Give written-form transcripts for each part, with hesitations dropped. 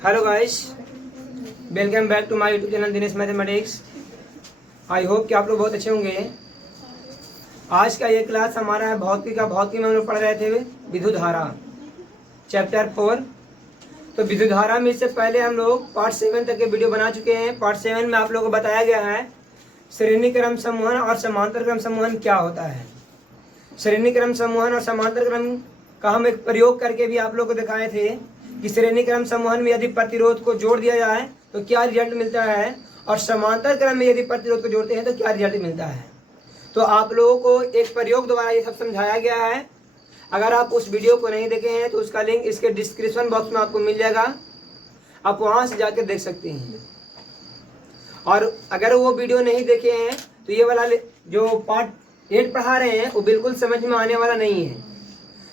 Hello guys, welcome back to my YouTube channel Dinesh mathematics. I hope कि आप लोग बहुत अच्छे होंगे। आज का ये क्लास हमारा है भौतिकी का। भौतिकी में हम लोग पढ़ रहे थे विद्युत धारा चैप्टर 4। तो विद्युत धारा में इससे पहले हम लोग पार्ट 7 तक के वीडियो बना चुके हैं। पार्ट 7 में आप लोगों को बताया गया है श्रेणी क्रम समूहन और समांतर क्रम समूहन क्या होता है। श्रेणी क्रम समूहन और समांतर क्रम का हम एक प्रयोग करके भी आप लोग को दिखाए थे कि श्रेणी क्रम समूहन में यदि प्रतिरोध को जोड़ दिया जाए तो क्या रिजल्ट मिलता है, और समांतर क्रम में यदि प्रतिरोध को जोड़ते हैं तो क्या रिजल्ट मिलता है। तो आप लोगों को एक प्रयोग द्वारा ये सब समझाया गया है। अगर आप उस वीडियो को नहीं देखे हैं तो उसका लिंक इसके डिस्क्रिप्शन बॉक्स में आपको मिल जाएगा, आप वहां से जाकर देख सकते हैं। और अगर वो वीडियो नहीं देखे हैं तो ये वाला जो पार्ट 8 पढ़ा रहे हैं वो बिल्कुल समझ में आने वाला नहीं है।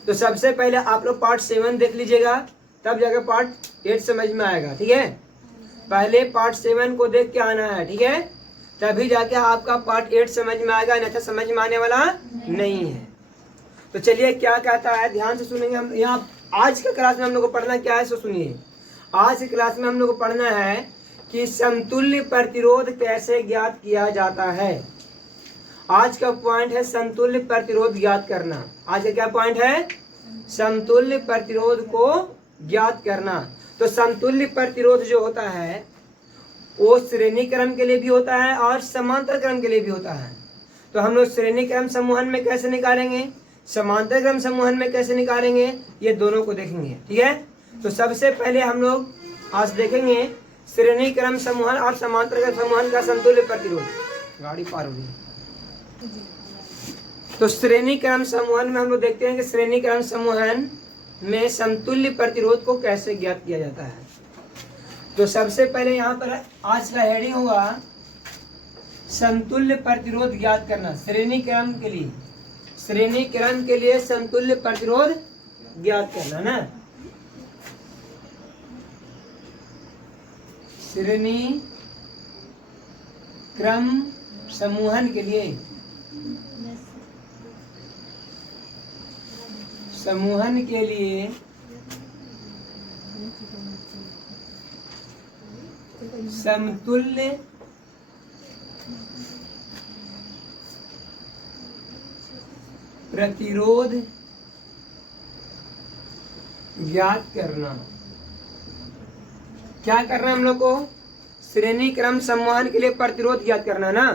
तो सबसे पहले आप लोग पार्ट 7 देख लीजिएगा, तब जाकर पार्ट 8 समझ में आएगा। ठीक है, पहले पार्ट 7 को देख के आना है, ठीक है, तभी जाके आपका पार्ट 8 समझ में आएगा, नहीं तो समझ में आने वाला नहीं है। तो चलिए क्या कहता है, ध्यान से सुनेंगे। हम यहाँ आज के क्लास में हम लोग को पढ़ना क्या है, सो सुनिए। आज की क्लास में हम लोग को पढ़ना है कि समतुल्य प्रतिरोध कैसे ज्ञात किया जाता है। आज का पॉइंट है समतुल्य प्रतिरोध ज्ञात करना। आज का क्या पॉइंट है, समतुल्य प्रतिरोध को ज्ञात करना। तो समतुल्य प्रतिरोध जो होता है वो श्रेणी क्रम के लिए भी होता है और समांतर क्रम के लिए भी होता है। तो हम लोग श्रेणी क्रम समूहन में कैसे निकालेंगे, समांतर क्रम समूहन में कैसे निकालेंगे, ये दोनों को देखेंगे। ठीक है, तो सबसे पहले हम लोग आज देखेंगे श्रेणी क्रम समूहन और समांतर क्रम समूहन का समतुल्य प्रतिरोध। गाड़ी पार हो गई। तो श्रेणी क्रम समूहन में हम लोग देखते हैं कि श्रेणी क्रम समूहन में समतुल्य प्रतिरोध को कैसे ज्ञात किया जाता है। तो सबसे पहले यहाँ पर आज का हेडिंग होगा समतुल्य प्रतिरोध ज्ञात करना। श्रेणी क्रम के लिए, श्रेणी क्रम के लिए समतुल्य प्रतिरोध ज्ञात करना ना। श्रेणी क्रम समूहन के लिए, समूहन के लिए समतुल्य प्रतिरोध ज्ञात करना। क्या करना हम लोग को, श्रेणी क्रम समूहन के लिए प्रतिरोध ज्ञात करना ना।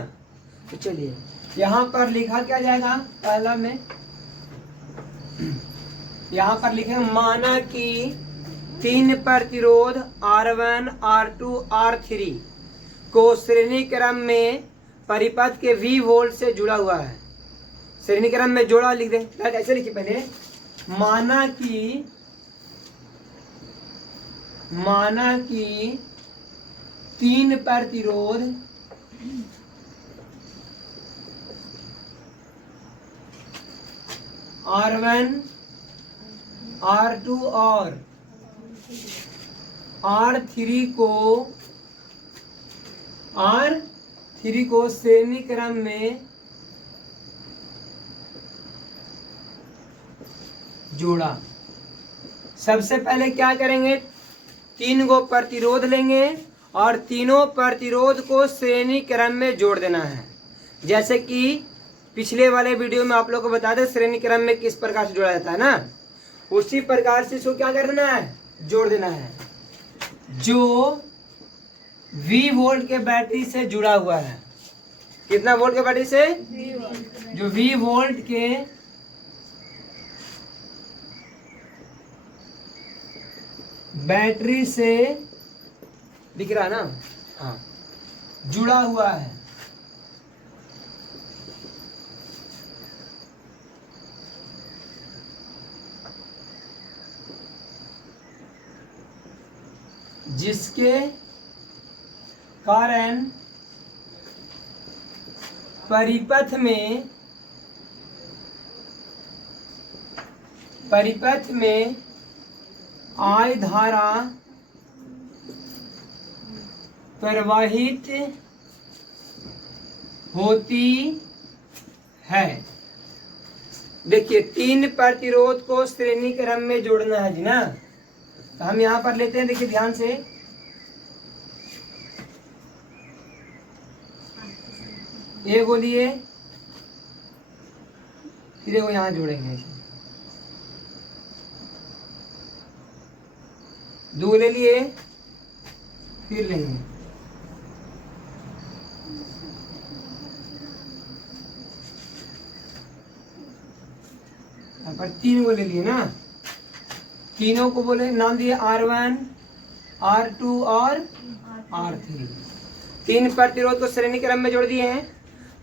तो चलिए यहाँ पर लिखा क्या जाएगा, पहला में यहाँ पर लिखेंगे माना कि 3 प्रतिरोध R1, R2, R3 को श्रेणी क्रम में परिपथ के V वोल्ट से जुड़ा हुआ है। श्रेणी क्रम में जोड़ा लिख दें, ऐसे लिखिए पहले। माना कि 3 प्रतिरोध R1, R2 और R3 को श्रेणी क्रम में जोड़ा। सबसे पहले क्या करेंगे, 3 गो प्रतिरोध लेंगे और तीनों प्रतिरोध को श्रेणी क्रम में जोड़ देना है। जैसे कि पिछले वाले वीडियो में आप लोगों को बता दें श्रेणी क्रम में किस प्रकार से जोड़ा जाता है ना, उसी प्रकार से इसको क्या करना है, जोड़ देना है। जो V वोल्ट के बैटरी से जुड़ा हुआ है, कितना वोल्ट के बैटरी से, जो V वोल्ट के बैटरी से दिख रहा है ना, हाँ, जुड़ा हुआ है। जिसके कारण परिपथ में I धारा प्रवाहित होती है। देखिए 3 प्रतिरोध को श्रेणी क्रम में जोड़ना है जी ना। तो हम यहाँ पर लेते हैं, देखिए ध्यान से, ए को लिए, फिर वो यहाँ जोड़ेंगे, दो ले लिए, फिर लेंगे, यहाँ पर तीन को ले लिए ना, तीनों को बोले नाम दिए R1, R2 और R3। तीन प्रतिरोध को श्रेणी क्रम में जोड़ दिए हैं।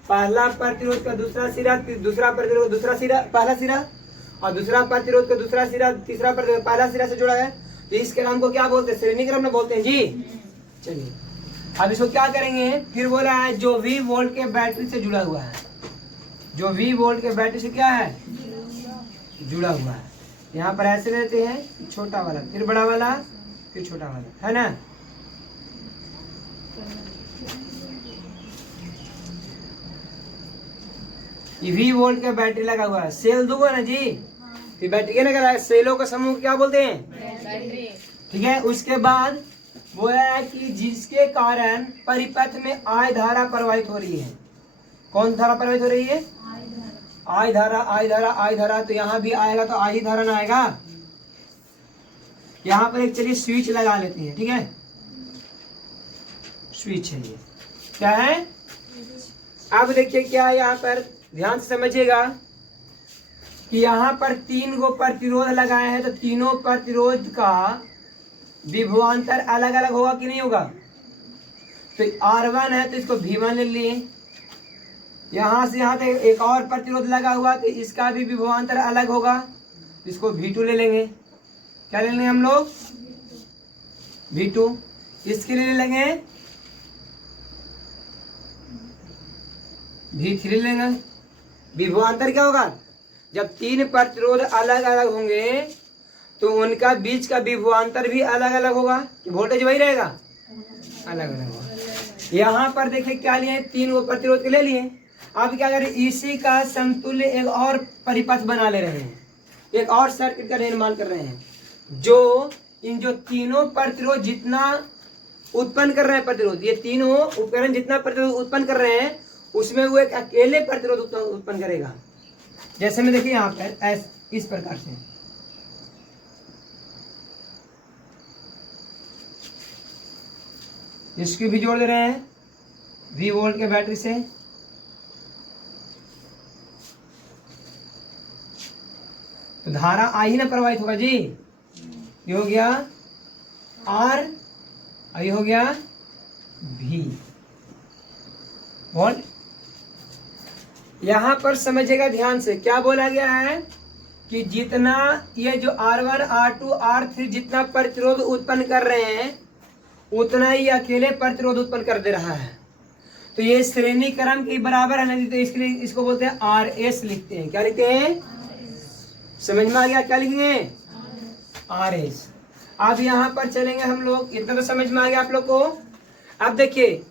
पहला प्रतिरोध का दूसरा सिरा, दूसरा प्रतिरोध दूसरा सिरा, पहला सिरा, और दूसरा प्रतिरोध का दूसरा सिरा, तीसरा प्रतिरोध पहला सिरा से जुड़ा है। तो इस क्रम को क्या बोलते हैं? श्रेणी क्रम में बोलते हैं जी। चलिए अब इसको क्या करेंगे, फिर बोला है जो V वोल्ट के बैटरी से जुड़ा हुआ है, जो V वोल्ट के बैटरी से क्या है, जुड़ा हुआ है। यहाँ पर ऐसे लेते हैं, छोटा वाला फिर बड़ा वाला फिर छोटा वाला, है ना। ये V वोल्ट का बैटरी लगा हुआ है, सेल दूंगा ना जी, फिर बैटरी क्या लगा है, सेलों का समूह क्या बोलते हैं, ठीक है। उसके बाद वो है कि जिसके कारण परिपथ में I धारा प्रवाहित हो रही है। कौन धारा प्रवाहित हो रही है? I धारा, I धारा, I धारा। तो यहाँ भी आएगा तो I धारा ना आएगा। यहाँ पर एक चलिए स्विच लगा लेते हैं, ठीक है। स्विच है ये, क्या है? अब देखिए क्या है यहाँ पर, ध्यान से समझिएगा कि यहाँ पर तीन गो प्रतिरोध लगाए हैं, तो तीनों प्रतिरोध का विभवांतर अलग अलग होगा कि नहीं होगा? तो R1 है तो इसको V1 ले लिए, यहाँ से यहाँ तक एक और प्रतिरोध लगा हुआ तो इसका भी विभवांतर अलग होगा, इसको V2 ले लेंगे। क्या ले लेंगे हम लोग? V2। इसके लिए ले लेंगे V3 ले लेंगे। विभवांतर क्या होगा? जब तीन प्रतिरोध अलग अलग होंगे तो उनका बीच का विभवांतर भी अलग अलग होगा, कि वोल्टेज वही रहेगा? अलग अलग होगा। यहाँ पर देखिए क्या लिए, तीन वो प्रतिरोध के ले लिए। अब क्या करें, इसी का समतुल्य एक और परिपथ बना ले रहे हैं, एक और सर्किट का निर्माण कर रहे हैं, जो इन जो तीनों प्रतिरोध जितना उत्पन्न कर रहे हैं, प्रतिरोध ये तीनों उपकरण जितना प्रतिरोध उत्पन्न कर रहे हैं उसमें वो एक अकेले प्रतिरोध उत्पन्न करेगा। जैसे में देखिए यहाँ पर इस प्रकार से, इसकी भी जोड़ दे रहे हैं V वोल्ट के बैटरी से। तो धारा आई ना प्रवाहित होगा जी, ये हो गया R, ये हो गया V वोल्ट। यहां पर समझिएगा ध्यान से, क्या बोला गया है कि जितना ये जो R1, R2, R3 जितना प्रतिरोध उत्पन्न कर रहे हैं उतना ही अकेले प्रतिरोध उत्पन्न कर दे रहा है। तो ये श्रेणी क्रम के बराबर है ना, तो इसके लिए इसको बोलते हैं RS लिखते हैं। क्या लिखते हैं? समझ में आ गया? क्या लिखेंगे? RS। अब यहाँ पर चलेंगे हम लोग, इतना तो समझ में आ गया आप लोग को। अब देखिए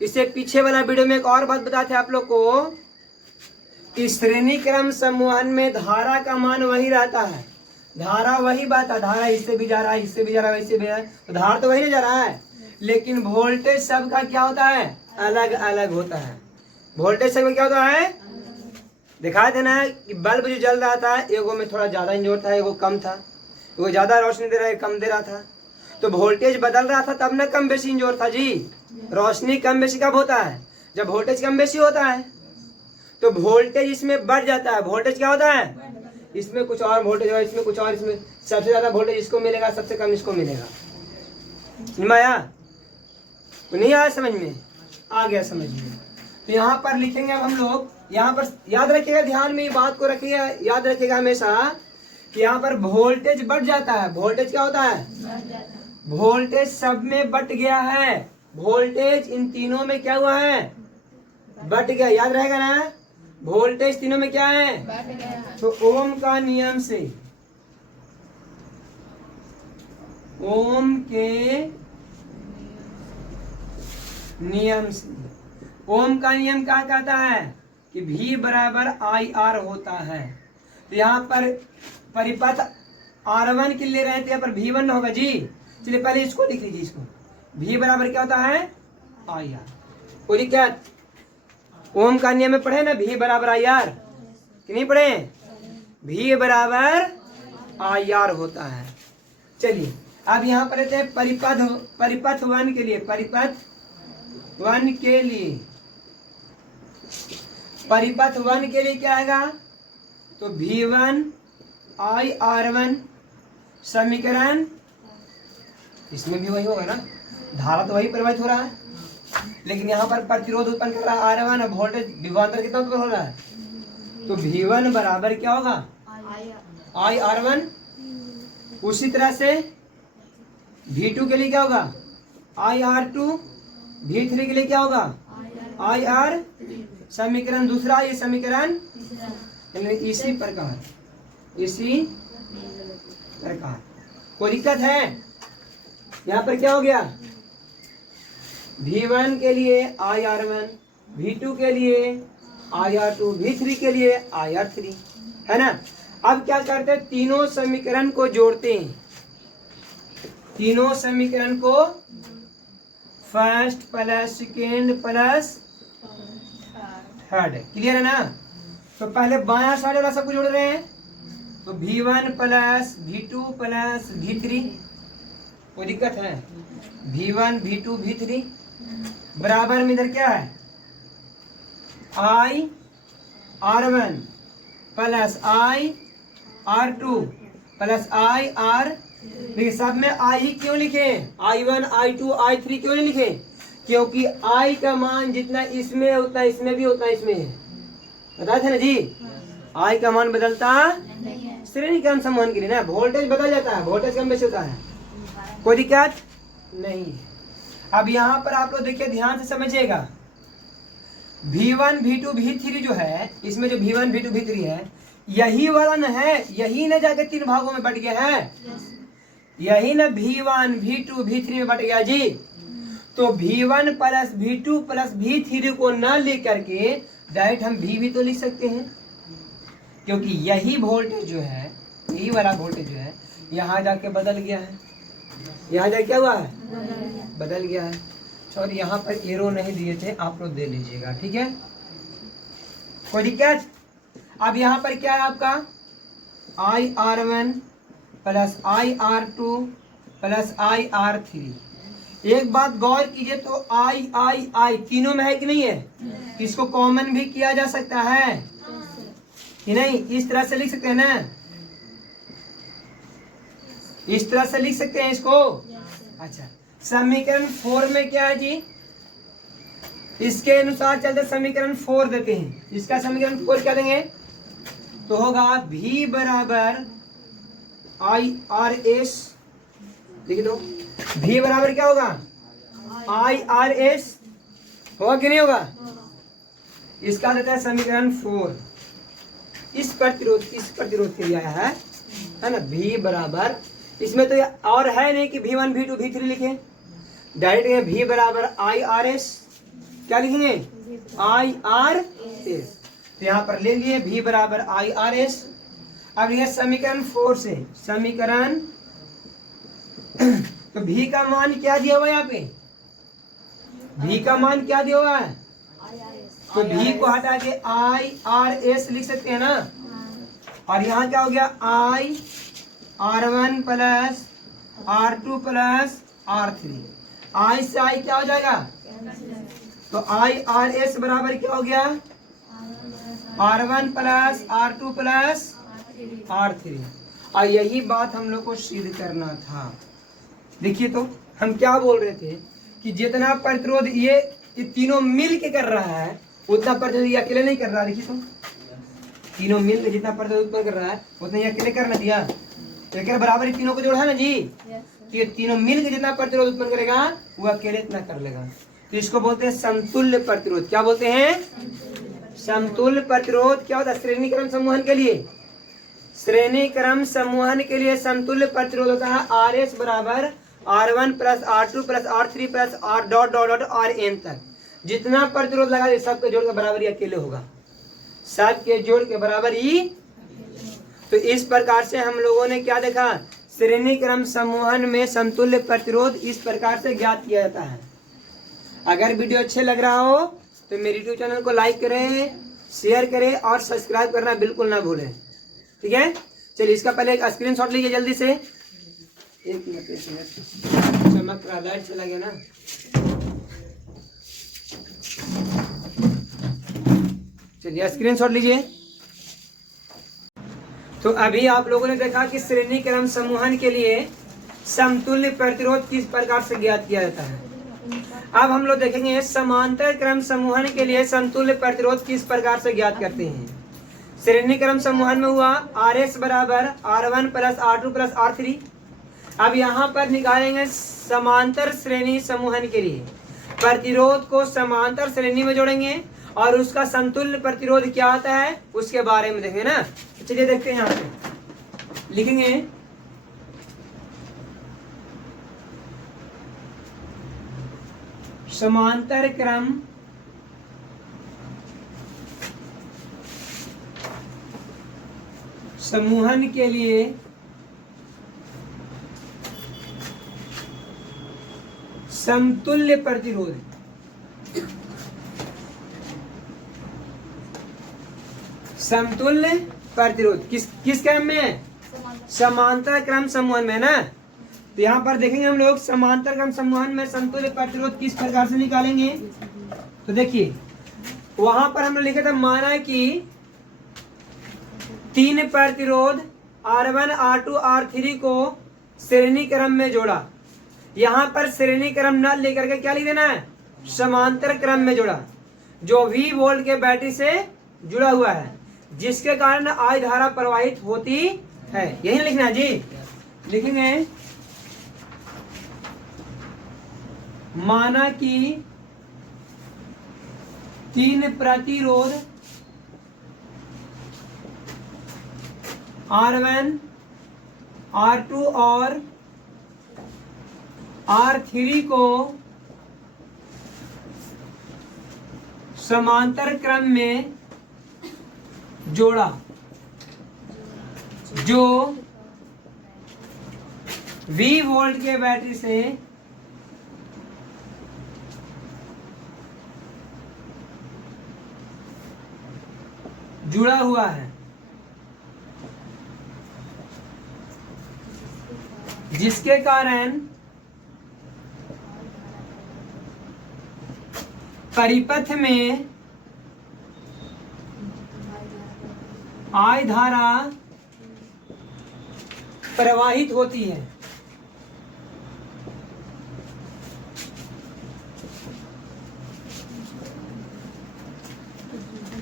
इससे पीछे वाला वीडियो में एक और बात बताते हैं आप लोग को कि श्रेणी क्रम समूहन में धारा का मान वही रहता है, धारा वही बात है, धारा इससे भी जा रहा है, इससे भी जा रहा है, इससे भी जा रहा है, तो धारा तो वही नहीं जा रहा है, लेकिन वोल्टेज सबका क्या होता है? अलग अलग होता है। वोल्टेज सबका क्या होता है? दिखा देना कि बल्ब जो जल रहा था एगो में थोड़ा ज्यादा इंजोर था, एगो कम था, एगो ज्यादा रोशनी दे रहा है, कम दे रहा था, तो वोल्टेज बदल रहा था तब ना कम बेसी इंजोर था जी। रोशनी कम बेसी कब होता है? जब वोल्टेज कम बेसी होता है। तो वोल्टेज इसमें बढ़ जाता है। वोल्टेज क्या होता है? इसमें कुछ और वोल्टेज है, इसमें कुछ और, इसमें सबसे ज्यादा वोल्टेज इसको मिलेगा, सबसे कम इसको मिलेगा। समझ में आया? तो नहीं आया समझ में? आ गया समझ में। तो यहाँ पर लिखेंगे अब हम लोग, यहाँ पर याद रखिएगा, ध्यान में ये बात को रखिएगा, याद रखिएगा हमेशा कि यहाँ पर वोल्टेज बढ़ जाता है। वोल्टेज क्या होता है? वोल्टेज सब में बढ़ गया है, वोल्टेज इन तीनों में क्या हुआ है? बढ़ गया। याद रहेगा ना, वोल्टेज तीनों में क्या है? बढ़ गया। तो ओम का नियम से, ओम के नियम से, ओम का नियम क्या कहता है कि V बराबर IR होता है। तो यहाँ पर परिपथ R1 के लिए रहे थे, यहाँ पर V1 होगा जी। चलिए पहले इसको लिख लीजिए, इसको V बराबर क्या होता है IR। बोलिए क्या ओम का नियम में पढ़े ना, V बराबर IR कि नहीं पढ़े? V बराबर IR होता है। चलिए अब यहाँ पर लेते हैं परिपथ 1 के लिए, परिपथ 1 के लिए, परिपथ 1 के लिए क्या आएगा? तो V1 IR1 समीकरण, इसमें भी वही होगा ना, धारा तो वही प्रवाहित हो रहा है, लेकिन यहाँ पर प्रतिरोध उत्पन्न कर रहा है R1 और वोल्टेज विभवांतर कितना उत्पन्न हो रहा है? तो V1 बराबर क्या होगा IR1। उसी तरह से V2 के लिए क्या होगा IR2, V3 के लिए क्या होगा IR, समीकरण दूसरा, ये समीकरण इसी प्रकार, इसी प्रकार। कोई दिक्कत है? यहाँ पर क्या हो गया? V1 के लिए IR1, V2 के लिए IR2, V3 के लिए IR3, है ना। अब क्या करते हैं? तीनों समीकरण को जोड़ते हैं, तीनों समीकरण को first plus second plus third, clear है ना। तो पहले बायां साइड वाला सब कुछ जोड़ रहे हैं, तो V1 plus V2 plus V3, कोई दिक्कत है? V1 V2 V3 बराबर में इधर क्या है IR1 plus IR2 plus IR। देखिए सब में I ही क्यों लिखे? I1 I2 I3 क्यों नहीं लिखे? क्योंकि I का मान जितना इसमें है उतना इसमें भी उतना इसमें है, बताए थे ना जी। I का मान बदलता श्रेणी क्रम समूहन के लिए ना, वोल्टेज बदल जाता है, वोल्टेज कम बेसी होता है, कोई दिक्कत नहीं है। अब यहाँ पर आप लोग देखिए ध्यान से समझिएगा, V1 V2 V3 जो है, इसमें जो V1 V2 V3 है, यही वाला न है, यही न जाके 3 भागों में बट गया है, यही न V1 V2 V3 में बट गया जी। तो V1 plus V2 plus V3 को न लेकर के डायरेक्ट हम V भी तो लिख सकते हैं, क्योंकि यही वोल्टेज जो है, यही वाला वोल्टेज जो है यहाँ जाके बदल गया है, यहाँ जाके क्या हुआ है बदल गया है। और यहाँ पर एरो नहीं दिए थे, आप लोग दे लीजिएगा, ठीक है, कोई दिक्कत। अब यहाँ पर क्या है आपका IR1 plus IR2 plus IR3। एक बात गौर कीजिए, तो I तीनों में है कि नहीं है? इसको कॉमन भी किया जा सकता है कि नहीं? इस तरह से लिख सकते हैं ना, इस तरह से लिख सकते हैं इसको। अच्छा, समीकरण 4 में क्या है जी? इसके अनुसार चलते समीकरण 4 देते हैं। इसका समीकरण 4 क्या देंगे? तो होगा V बराबर IRS, लिख दो। V बराबर क्या होगा IRS, होगा कि नहीं होगा? इसका देता है समीकरण 4। इस प्रतिरोध के लिए आया है ना, V बराबर, इसमें तो और है नहीं कि V1 V2 V3 लिखें, डायरेक्ट V बराबर IRS, क्या लिखेंगे IRS। तो यहाँ पर ले लिए V बराबर IRS। अब यह समीकरण 4 से समीकरण तो V का मान क्या दिया हुआ है? यहाँ पे V का मान क्या दिया हुआ है? तो V को हटा के IRS लिख सकते हैं ना। और यहाँ क्या हो गया IR1 plus R2 plus R3, I से I क्या हो जाएगा? तो IRS बराबर क्या हो गया R1 plus R2 plus R3। और यही बात हम लोग को सिद्ध करना था। देखिए तो हम क्या बोल रहे थे कि जितना प्रतिरोध ये तीनों मिल के कर रहा है उतना प्रतिरोध ये अकेले नहीं कर रहा। देखिए तो तीनों मिल के जितना प्रतिरोध उत्पन्न कर रहा है उतना ये अकेले कर ना दिया, तो एक बराबर तीनों को जोड़ा है ना जी। तो ये तीनों मिल के जितना प्रतिरोध उत्पन्न करेगा वो अकेले इतना कर लेगा। तो इसको बोलते हैं समतुल्य प्रतिरोध। क्या बोलते हैं? समतुल्य प्रतिरोध। क्या होता है? श्रेणी क्रम समूहन के लिए, श्रेणी क्रम समूहन के लिए समतुल्य प्रतिरोध होता है RS बराबर R1 plus R2 plus R3 plus R dot dot dot RN तक। जितना प्रतिरोध लगा सबके जोड़ के बराबर ही अकेले होगा, सबके जोड़ के बराबर ही। तो इस प्रकार से हम लोगों ने क्या देखा, श्रेणी क्रम समूहन में समतुल्य प्रतिरोध इस प्रकार से ज्ञात किया जाता है। अगर वीडियो अच्छे लग रहा हो तो मेरे यूट्यूब चैनल को लाइक करें, शेयर करें और सब्सक्राइब करना बिल्कुल ना भूलें। ठीक है, चलिए इसका पहले एक स्क्रीनशॉट लीजिए जल्दी से। एक मिनट, चमक रहा, लाइट चला गया ना। चलिए स्क्रीनशॉट लीजिए। तो अभी आप लोगों ने देखा कि श्रेणी क्रम समूहन के लिए समतुल्य प्रतिरोध किस प्रकार से ज्ञात किया जाता है। अब हम लोग देखेंगे समांतर क्रम समूहन के लिए समतुल्य प्रतिरोध किस प्रकार से ज्ञात करते हैं। श्रेणी क्रम समूहन में हुआ RS बराबर R1 plus R2 plus R3। अब यहाँ पर निकालेंगे समांतर श्रेणी समूहन के लिए प्रतिरोध को समांतर श्रेणी में जोड़ेंगे और उसका समतुल्य प्रतिरोध क्या आता है उसके बारे में देखेंगे ना। चलिए देखते हैं, यहाँ पे लिखेंगे समांतर क्रम समूहन के लिए समतुल्य प्रतिरोध, समतुल्य प्रतिरोध किस क्रम में, समांतर क्रम समूहन में ना। तो यहाँ पर देखेंगे हम लोग समांतर क्रम समूहन में समतुल्य प्रतिरोध किस प्रकार से निकालेंगे। तो देखिए वहां पर हमने लिखा था, माना कि 3 प्रतिरोध R1 R2 R3 को श्रेणी क्रम में जोड़ा। यहाँ पर श्रेणी क्रम न लेकर के क्या लिख देना है, समांतर क्रम में जोड़ा, जो V वोल्ट के बैटरी से जुड़ा हुआ है, जिसके कारण I धारा प्रवाहित होती है। यही लिखना है जी। लिखेंगे माना कि 3 प्रतिरोध R1 R2 और R3 को समांतर क्रम में जोड़ा, जो V वोल्ट के बैटरी से जुड़ा हुआ है, जिसके कारण परिपथ में I धारा प्रवाहित होती है।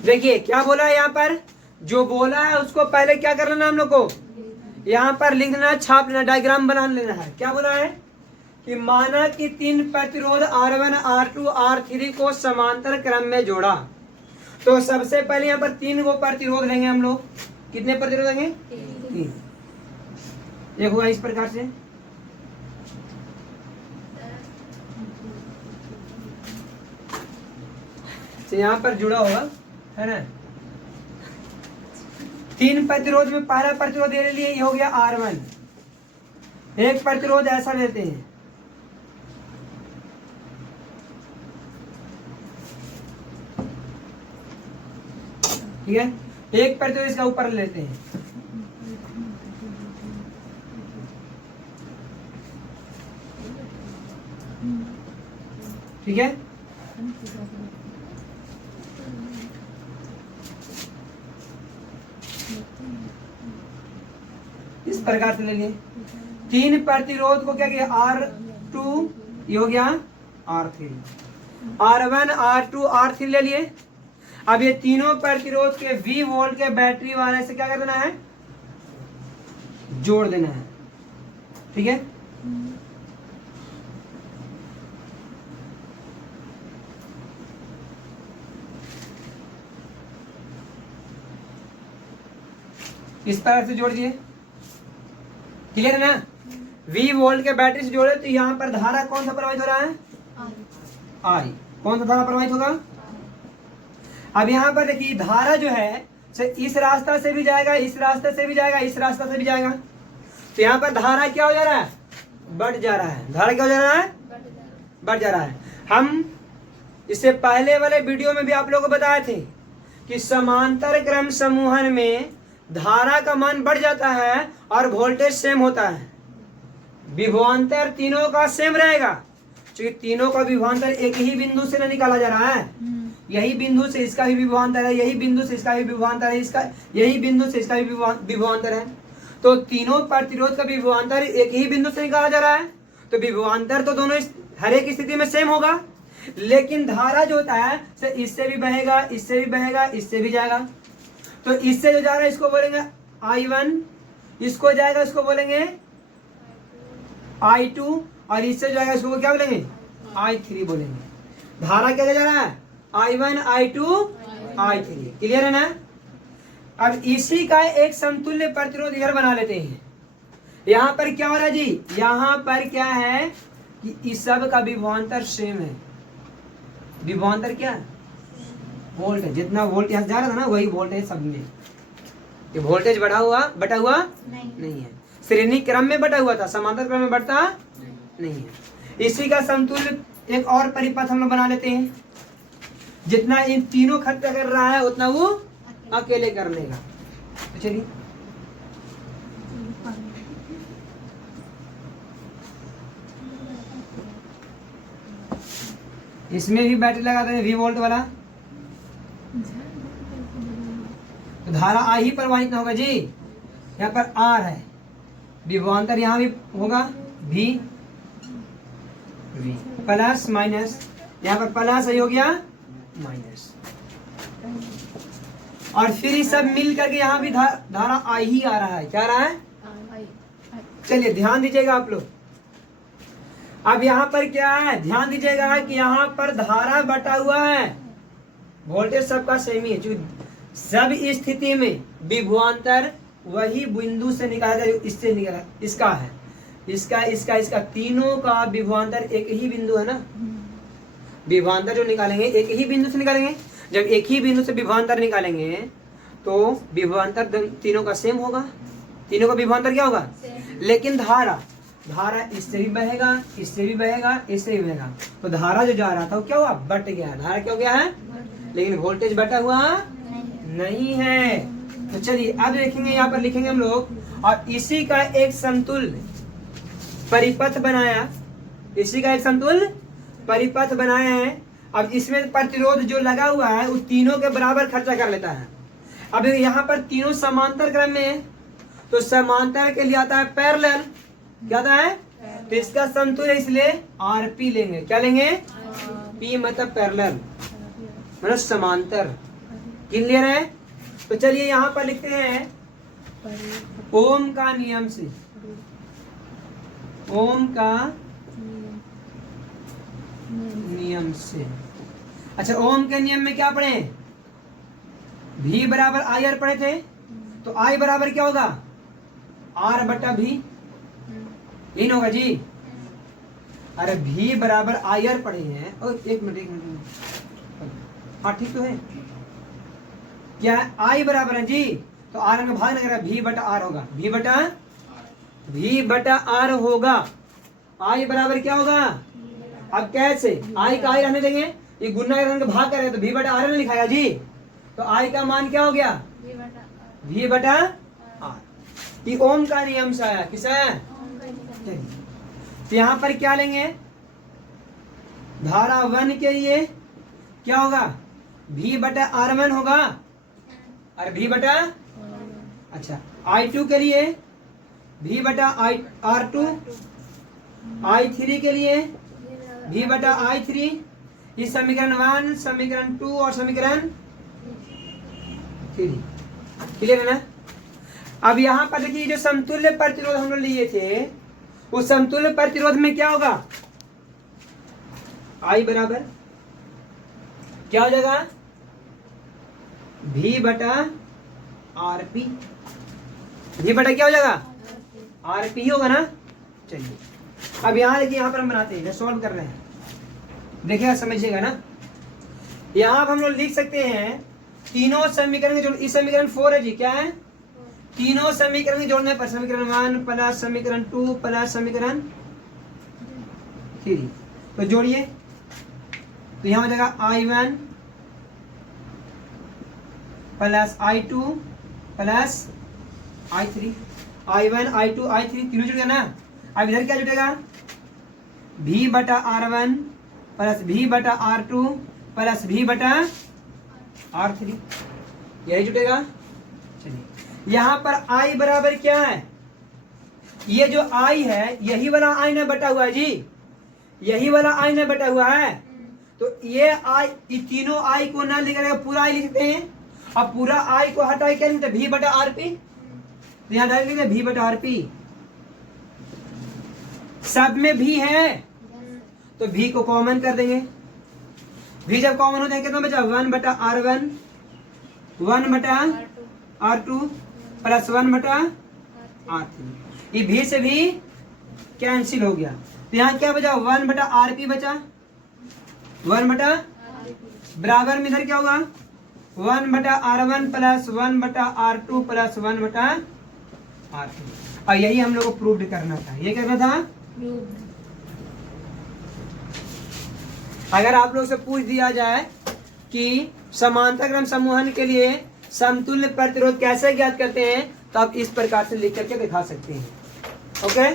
देखिए क्या बोला है यहाँ पर, जो बोला है उसको पहले क्या कर लेना हम लोग को, यहाँ पर लिख लेना, छाप लेना, डायग्राम बना लेना है। क्या बोला है कि माना कि 3 प्रतिरोध R1 R2 R3 को समांतर क्रम में जोड़ा। तो सबसे पहले यहाँ पर 3 को प्रतिरोध लेंगे हम लोग। कितने प्रतिरोध लेंगे, 3। एक होगा इस प्रकार से, तो यहाँ पर जुड़ा होगा, है ना। 3 प्रतिरोध में पहला प्रतिरोध ले लिए, ये हो गया R1। एक प्रतिरोध ऐसा लेते हैं, ठीक है। एक प्रतिरोध इसका ऊपर लेते हैं, ठीक है। इस प्रकार से ले लिए। 3 प्रतिरोध को क्या किया, R2, ये हो गया R3, R1 R2 R3 ले लिए। अब ये तीनों प्रतिरोध के V वोल्ट के बैटरी वाले से क्या कर देना है, जोड़ देना है, ठीक है। इस तरह से जोड़ दिए, क्लियर है ना। V वोल्ट के बैटरी से जोड़े तो यहाँ पर धारा कौन सा प्रवाहित हो रहा है, I। कौन सा धारा प्रवाहित होगा। अब यहाँ पर देखिए धारा जो है इस रास्ता से भी जाएगा, इस रास्ते से भी जाएगा, इस रास्ता से भी जाएगा। तो यहाँ पर धारा क्या हो जा रहा है? बढ़ जा रहा है। धारा क्या हो जा रहा है? बढ़ जा रहा है। हम इससे पहले वाले वीडियो में भी आप लोगों को बताए थे कि समांतर क्रम समूहन में धारा का मान बढ़ जाता है और वोल्टेज सेम होता है। विभवांतर तीनों का सेम रहेगा, क्योंकि तीनों का विभवांतर एक ही बिंदु से न निकाला जा रहा है। यही बिंदु से इसका भी विभवांतर है, यही बिंदु से इसका भी विभवांतर है, इसका यही बिंदु से इसका भी विभवांतर है। तो तीनों प्रतिरोध का विभवांतर एक ही बिंदु से निकाला जा रहा है। तो विभवांतर तो दोनों हर एक स्थिति में सेम होगा, लेकिन धारा जो होता है इससे भी बहेगा, इससे भी बहेगा, इससे भी जाएगा। तो इससे जो जा रहा है इसको बोलेंगे I1, इसको जाएगा इसको बोलेंगे I2, और इससे जो आएगा इसको क्या बोलेंगे? I3 बोलेंगे। धारा क्या जा रहा है? I1, I2, I3। क्लियर है ना? अब इसी का एक समतुल्य प्रतिरोध इधर बना लेते हैं। यहाँ पर क्या हो रहा है जी? यहाँ पर क्या है कि इस सब का विभवांतर सेम है। विभवांतर क्या है? वोल्ट है। जितना वोल्ट यहाँ जा रहा था ना वही वोल्ट है सब में। ये वोल्टेज बटा हुआ नहीं है। श्रेणी क्रम में बटा हुआ था, समांतर क्रम में बढ़ता नहीं है। इसी का समतुल्य एक और परिपथ हम लोग बना लेते हैं। जितना इन तीनों खर्च कर रहा है उतना वो अकेले कर लेगा। तो चलिए इसमें भी बैटरी लगाते हैं V वोल्ट वाला। तो धारा I ही प्रवाहित होगा जी। यहाँ पर R है, विभवांतर यहाँ भी होगा V प्लस माइनस, यहाँ पर प्लस हो गया माइनस, और फिर ये सब मिल करके यहाँ भी धारा I ही आ रहा है। क्या आ रहा है? चलिए ध्यान दीजिएगा आप लोग। अब यहाँ पर क्या है? ध्यान दीजिएगा कि यहाँ पर धारा बटा हुआ है, वोल्टेज सबका सेम ही है, क्योंकि सब स्थिति में विभवांतर वही बिंदु से निकाला जाए, इससे निकाला इसका है, इसका तीनों का विभवांतर एक ही बिंदु है ना। विभवांतर जो निकालेंगे एक ही बिंदु से निकालेंगे। जब एक ही बिंदु से विभवांतर निकालेंगे तो विभवांतर तीनों का सेम होगा। तीनों का विभवांतर क्या होगा? लेकिन धारा इससे भी बहेगा, इससे भी बहेगा, इससे भी बहेगा। तो धारा जो जा रहा था वो क्या हुआ? बट गया। धारा क्या हो गया है? लेकिन वोल्टेज बटा हुआ नहीं है। तो चलिए अब देखेंगे, यहाँ पर लिखेंगे हम लोग, और इसी का एक समतुल्य परिपथ बनाया। इसी का एक समतुल्य परिपथ बनाया है। अब इसमें प्रतिरोध जो लगा हुआ है उस तीनों के बराबर खर्चा कर लेता है। अब यहाँ पर तीनों समांतर क्रम में है, तो समांतर के लिए आता है पैरेलल। क्या आता है? तो इसका समतुल्य इसलिए RP लेंगे। क्या लेंगे? P मतलब पैरेलल, मतलब समांतर। क्लियर है? तो चलिए यहाँ पर लिखते हैं ओम का नियम से। ओम का नियम से। अच्छा, ओम के नियम में क्या पढ़े? V बराबर IR पढ़े थे। तो I बराबर क्या होगा? R बटा V। यही होगा जी। अरे V बराबर IR पढ़े हैं। और एक मिनट हाँ ठीक तो है। क्या I बराबर है जी? तो R में भाग नहीं कर रहा, V बटा R होगा। V बटा R होगा। I बराबर क्या होगा? अब कैसे? I का I रहने देंगे, ये गुना का भाग कर रहे हैं, तो V बटा R ने लिखाया जी। तो I का मान क्या हो गया? V बटा R। ये ओम का नियम से आया। किस है? तो यहाँ पर क्या लेंगे? धारा 1 के लिए क्या होगा? V बटा R1 होगा, और V बटा अच्छा I2 के लिए V बटा R2, I3 के लिए V बटा I3। इस समीकरण 1, समीकरण 2 और समीकरण 3। क्लियर है ना? अब यहाँ पर देखिए जो समतुल्य प्रतिरोध हम लोग लिए थे, उस समतुल्य प्रतिरोध में क्या होगा? I बराबर क्या हो जाएगा? V बटा RP। V बटा क्या हो जाएगा? RP ही होगा ना। चलिए अब यहाँ देखिए, यहाँ पर हम बनाते हैं, सॉल्व कर रहे हैं, देखिएगा समझिएगा ना। यहाँ हम लोग लिख सकते हैं तीनों समीकरण के जोड़, इस समीकरण 4 है जी, क्या है, तीनों समीकरण के जोड़ने पर समीकरण 1 प्लस समीकरण 2 प्लस समीकरण 3, तो जोड़िए, तो यहां हो जाएगा I1 plus I2 plus I3, I1 I2 I3 तीनों जुड़ गया ना। अब इधर क्या जुटेगा, V बटा R1 प्लस V बटा R2 प्लस V बटा R3, यही जुटेगा। चलिए यहां पर I बराबर क्या है, ये जो I है यही वाला I ने बटा हुआ है जी, यही वाला I ने बटा हुआ है। तो ये I, ये तीनों I को ना लिखा जाएगा, पूरा I लिखते हैं। अब पूरा I को हटा क्या लिखते हैं, V बटा RP, तो यहां डायरेक्ट लिखते हैं V बटा RP। सब में V है तो V को कॉमन कर देंगे, V जब कॉमन हो जाएंगे तो बचा 1 बटा R1 1 बटा R2 प्लस 1 बटा R3, ये V से भी कैंसिल हो गया। तो यहाँ क्या बचा, 1 बटा RP बचा, 1 बटा बराबर में इधर क्या होगा 1 बटा R1 प्लस 1 बटा R2 प्लस 1 बटा R3। और यही हम लोग को प्रूव करना था, ये करना था। अगर आप लोग से पूछ दिया जाए कि समांतर क्रम समूहन के लिए समतुल्य प्रतिरोध कैसे ज्ञात करते हैं, तो आप इस प्रकार से लिख करके दिखा सकते हैं। ओके,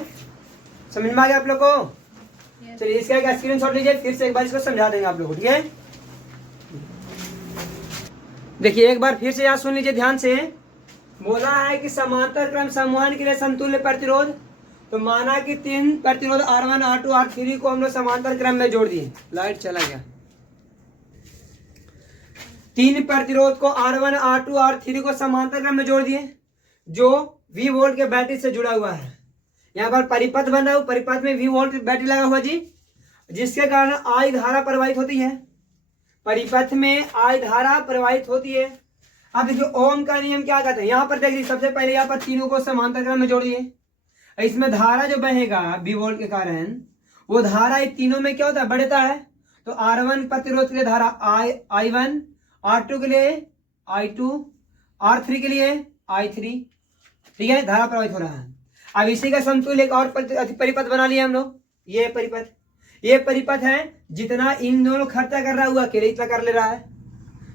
समझ में आ गया आप लोग को? चलिए इसका एक स्क्रीनशॉट लीजिए, फिर से एक बार इसको समझा देंगे आप लोग को, ठीक है। देखिए एक बार फिर से यहाँ सुन लीजिए ध्यान से। बोला है कि समांतर क्रम समूहन के लिए समतुल्य प्रतिरोध, तो माना कि 3 प्रतिरोध R1 R2 R3 को हम लोग समांतर क्रम में जोड़ दिए। लाइट चला गया। 3 प्रतिरोध को R1 R2 R3 को समांतर क्रम में जोड़ दिए, जो V वोल्ट के बैटरी से जुड़ा हुआ है। यहाँ पर परिपथ बना हुआ, परिपथ में V वोल्ट बैटरी लगा हुआ जी, जिसके कारण I धारा प्रवाहित होती है, परिपथ में I धारा प्रवाहित होती है। अब देखिए ओम का नियम क्या कहते हैं, यहाँ पर देखिए सबसे पहले यहाँ पर तीनों को समांतर क्रम में जोड़ दिए। इसमें धारा जो बहेगा V वोल्ट के कारण, वो धारा इन तीनों में क्या होता है, बढ़ता है। तो R1 प्रतिरोध के लिए धारा I1, R2 के लिए I2, R3 के लिए I3, ठीक है, धारा प्रवाहित हो रहा है। अब इसी का समतुल्य एक और परिपथ बना लिया हम लोग। ये परिपथ है, जितना इन दोनों खर्चा कर रहा है वो अकेले इतना कर ले रहा है,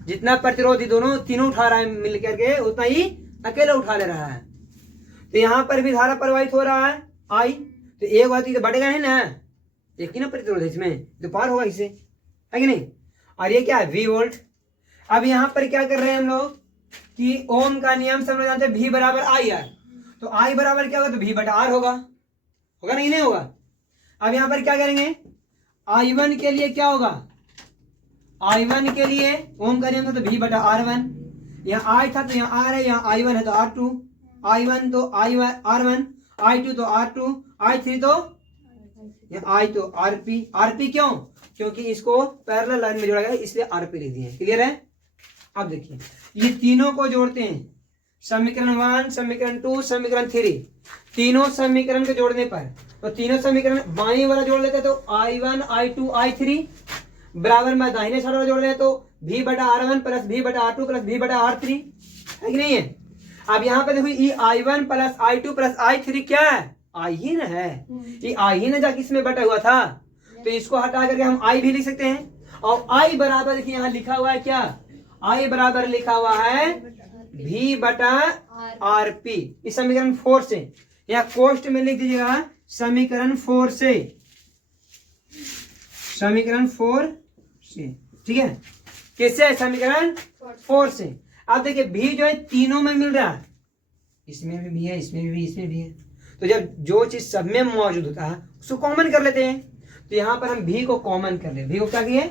जितना प्रतिरोधी दोनों तीनों उठा रहा है मिल करके उतना ही अकेला उठा ले रहा है। तो यहाँ पर भी धारा प्रवाहित हो रहा है I, तो एक बात तो बढ़ेगा नहीं ना, एक ही ना प्रतिरोध है इसमें, तो पार होगा इसे, है कि नहीं। और ये क्या है, V वोल्ट। अब यहाँ पर क्या कर रहे हैं हम लोग कि ओम का नियम से हम लोग जानते हैं V बराबर IR, तो I बराबर क्या होगा, तो V बटा R होगा नहीं होगा। अब यहाँ पर क्या करेंगे, I1 के लिए क्या होगा, I1 के लिए ओम का नियम था तो V बटा R1, यहाँ I था तो यहाँ R है, यहाँ I1 है तो R2, I1 तो R1, I2 तो R2, I3 तो I तो RP क्यों, क्योंकि इसको पैरेलल लाइन में जोड़ा गया इसलिए RP लिख दिए। क्लियर है। अब देखिए ये तीनों को जोड़ते हैं, समीकरण 1 समीकरण 2 समीकरण 3, तीनों समीकरण को जोड़ने पर, तो तीनों समीकरण बाईं वाला जोड़ लेते हैं तो I1 I2 I3 बराबर में दाहिने साइड वाला जोड़ रहे हैं तो V बटा R1 प्लस V बटा R2 प्लस V बटा R3, है कि नहीं है। अब यहाँ पे देखो ये I1 plus I2 plus I3 क्या है, I ही ना है, ये I ही ना जाके इसमें बटा हुआ था, तो इसको हटा करके हम I भी लिख सकते हैं। और I बराबर देखिए यहाँ लिखा हुआ है क्या, I बराबर लिखा हुआ है V बटा RP। इस समीकरण 4 से या कोष्ट में लिख दीजिएगा समीकरण 4 से, समीकरण 4 से, ठीक है। किससे, समीकरण 4 से। अब देखिए V जो है तीनों में मिल रहा है, इसमें भी है, इसमें भी, इसमें भी है। तो जब जो चीज सब में मौजूद होता है उसको कॉमन कर लेते हैं। तो यहाँ पर हम V को कॉमन कर ले, V को क्या किए,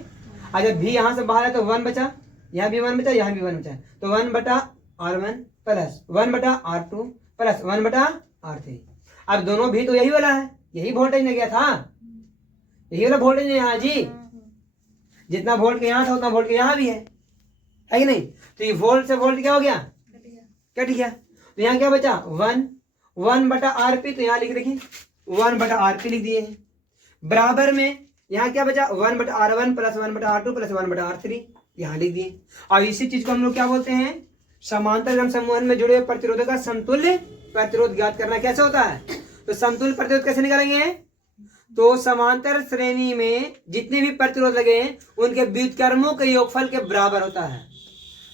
अगर V यहाँ से बाहर है तो 1 बचा, यहाँ भी 1 बचा, यहाँ भी 1 बचा, तो 1 बटा R1 प्लस 1 बटा R2 प्लस 1 बटा R3। अब दोनों भी तो यही वाला है, यही वोल्टेज ने गया था, यही वाला वोल्टेज है यहाँ जी, जितना वोल्ट के यहाँ था उतना वोल्ट के यहाँ भी है कि नहीं। तो ये वोल्ट से वोल्ट क्या हो गया, कट गया। तो यहाँ क्या बचा 1 बटा RP, तो यहाँ लिख देखिए 1 बटा RP लिख दिए हैं। बराबर में यहाँ क्या बचा 1 बटा R1 प्लस 1 बटा R2 प्लस 1 बटा R3, यहाँ लिख दिए। और इसी चीज को हम लोग क्या बोलते हैं, समांतर क्रम समूहन में जुड़े हुए प्रतिरोधों का समतुल्य प्रतिरोध ज्ञात करना। कैसे होता है, तो समतुल्य प्रतिरोध कैसे निकालेंगे, तो समांतर श्रेणी में जितने भी प्रतिरोध लगे हैं उनके व्युत्क्रमों के योगफल के बराबर होता है।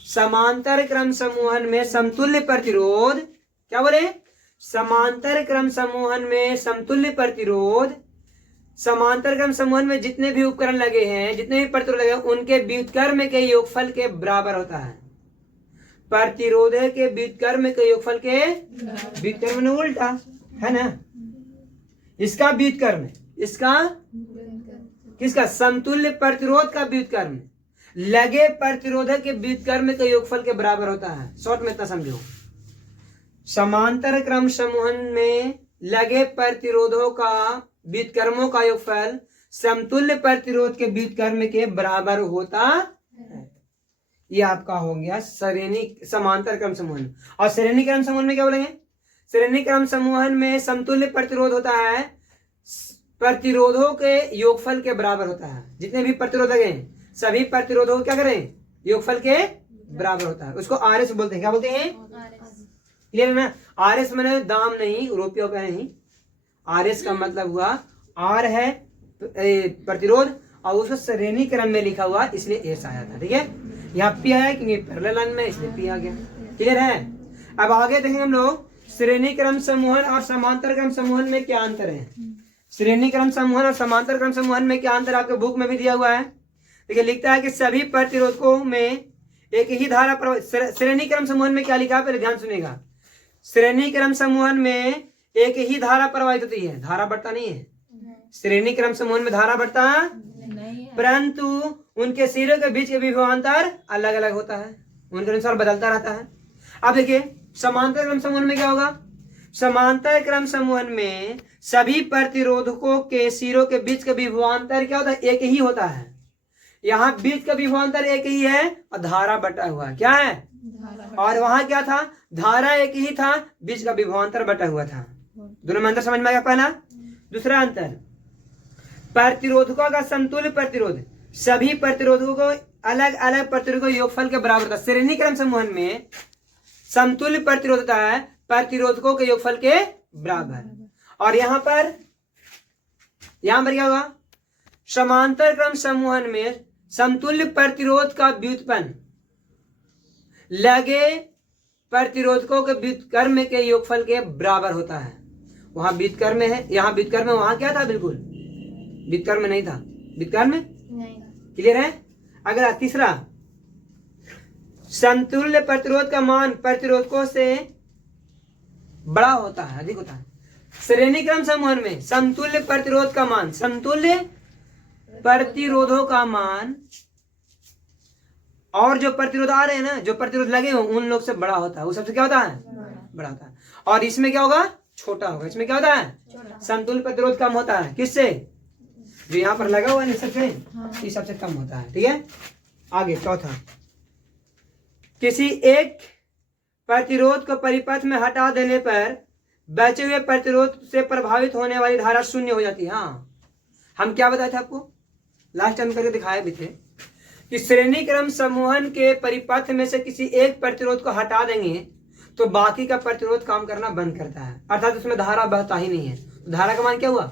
समांतर क्रम समूहन में समतुल्य प्रतिरोध, क्या बोले, समांतर क्रम समूहन में समतुल्य प्रतिरोध, समांतर क्रम समूहन में जितने भी उपकरण लगे हैं, जितने भी प्रतिरोध लगे हैं, उनके व्युत्क्रम के योगफल के बराबर होता है। प्रतिरोध के व्युत्क्रम के योगफल के, व्युत्क्रम ने उल्टा है ना, इसका व्युत्क्रम, इसका किसका, समतुल्य प्रतिरोध का व्युत्क्रम लगे प्रतिरोधक के व्युत्क्रम के योगफल के बराबर होता है। शॉर्ट में इतना समझो, समांतर क्रम समूहन में लगे प्रतिरोधों का व्युत्क्रमों का योगफल समतुल्य प्रतिरोध के व्युत्क्रम के बराबर होता है। ये आपका हो गया श्रेणी समांतर क्रम समूहन। और श्रेणी क्रम समूहन में क्या बोलेंगे, श्रेणी क्रम समूहन में समतुल्य प्रतिरोध होता है, प्रतिरोधों के योगफल के बराबर होता है। जितने भी प्रतिरोध लगे सभी प्रतिरोधों को क्या करें, योगफल के बराबर होता है। उसको आरएस बोलते हैं। क्या बोलते हैं, क्लियर है ना। आरएस मैंने दाम नहीं, रुपयों का नहीं, आरएस का मतलब हुआ आर है प्रतिरोध और उसको श्रेणी क्रम में लिखा हुआ इसलिए एस आया था। ठीक है, यहाँ पी आया क्योंकि पैरेलल लाइन में इसलिए पी आ गया। क्लियर है। अब आगे देखेंगे हम लोग श्रेणी क्रम समूहन और समांतर क्रम समूहन में क्या अंतर है। श्रेणी क्रम समूहन और समांतर क्रम समूहन में क्या अंतर आपके बुक में भी दिया हुआ है। देखिए लिखता है कि सभी प्रतिरोधकों में एक ही धारा प्रवाहित। श्रेणी क्रम समूहन में क्या लिखा है, पहले ध्यान सुनिएगा। श्रेणी क्रम समूहन में एक ही धारा प्रवाहित होती है, धारा बढ़ता नहीं है। श्रेणी क्रम समूहन में धारा बढ़ता नहीं, परंतु उनके सिरों के बीच के विभवांतर अलग अलग होता है, उनके अनुसार बदलता रहता है। अब देखिए समांतर क्रम समूहन में क्या होगा, समांतर क्रम समूहन में सभी प्रतिरोधकों के सिरों के बीच का विभवांतर क्या होता है, एक ही होता है। यहाँ बीच का विभवांतर एक ही है और धारा बटा हुआ क्या है, और वहां क्या था, धारा एक ही था, बीच का विभवांतर बटा हुआ था। दोनों में अंतर समझ में आ गया। पहला। दूसरा अंतर, प्रतिरोधकों का समतुल्य प्रतिरोध सभी प्रतिरोधकों को अलग अलग प्रतिरोधों के योगफल के बराबर था। श्रेणी क्रम समूहन में समतुल्य प्रतिरोध होता है प्रतिरोधकों के योगफल के बराबर। और यहां पर क्या होगा, समांतर क्रम समूहन में समतुल्य प्रतिरोध का व्युत्पन्न लगे प्रतिरोधकों के व्युत्क्रम के योगफल के बराबर होता है। वहां व्युत्क्रम है, यहाँ व्युत्क्रम, वहां क्या था, बिल्कुल व्युत्क्रम नहीं था, व्युत्क्रम नहीं। क्लियर है। अगला तीसरा, समतुल्य प्रतिरोध का मान प्रतिरोधकों से बड़ा होता है, अधिक होता है। श्रेणी क्रम समूहन में समतुल्य प्रतिरोध का मान, समतुल्य प्रतिरोधों का मान और जो प्रतिरोध आ रहे हैं ना, जो प्रतिरोध लगे हो उन लोग से बड़ा होता है। वो सबसे क्या होता है, बड़ा होता है। और इसमें क्या होगा, छोटा होगा। इसमें क्या होता है, समतुल्य प्रतिरोध कम होता है। किससे, जो यहाँ पर लगा हुआ है सबसे, ये सबसे कम होता है। ठीक है। आगे चौथा, किसी एक प्रतिरोध को परिपथ में हटा देने पर बचे हुए प्रतिरोध से प्रभावित होने वाली धारा शून्य हो जाती है। हाँ, हम क्या बताए थे आपको, लास्ट टाइम करके दिखाए भी थे कि श्रेणी क्रम समूहन के परिपथ में से किसी एक प्रतिरोध को हटा देंगे तो बाकी का प्रतिरोध काम करना बंद करता है, अर्थात उसमें धारा बहता ही नहीं है। तो धारा का मान क्या हुआ,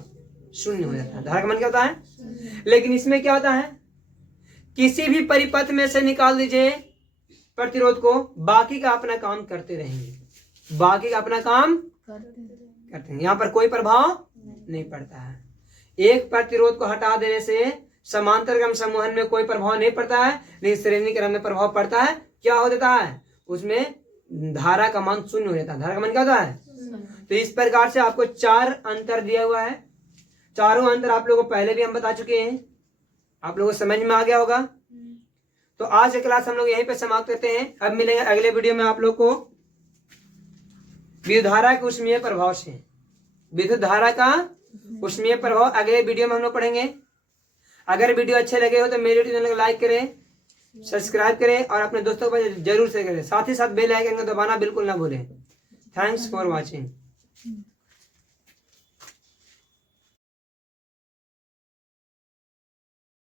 शून्य हो जाता है। धारा का मान क्या होता है। लेकिन इसमें क्या होता है, किसी भी परिपथ में से निकाल दीजिए प्रतिरोध को, बाकी का अपना काम करते रहेंगे, बाकी का अपना काम करते हैं। यहाँ पर कोई प्रभाव नहीं पड़ता है। एक प्रतिरोध को हटा देने से समांतर क्रम समूहन में कोई प्रभाव नहीं पड़ता है, लेकिन श्रेणी क्रम में प्रभाव पड़ता है। क्या हो जाता है, उसमें धारा का मान शून्य हो जाता है। धारा का मान क्या होता है। तो इस प्रकार से आपको 4 अंतर दिया हुआ है। चारों अंतर आप लोगों को पहले भी हम बता चुके हैं, आप लोगों को समझ में आ गया होगा। तो आज की क्लास हम लोग यहीं पे समाप्त करते हैं। अब मिलेंगे अगले वीडियो में आप लोग को विद्युत धारा के ऊष्मीय प्रभाव से, विद्युत धारा का ऊष्मीय प्रभाव अगले वीडियो में हम लोग पढ़ेंगे। अगर वीडियो अच्छे लगे हो तो मेरे यूट्यूब चैनल को लाइक करें, सब्सक्राइब करें और अपने दोस्तों को जरूर शेयर करें। साथ ही साथ बेल आइकन को दबाना बिल्कुल ना भूलें। Thanks for watching.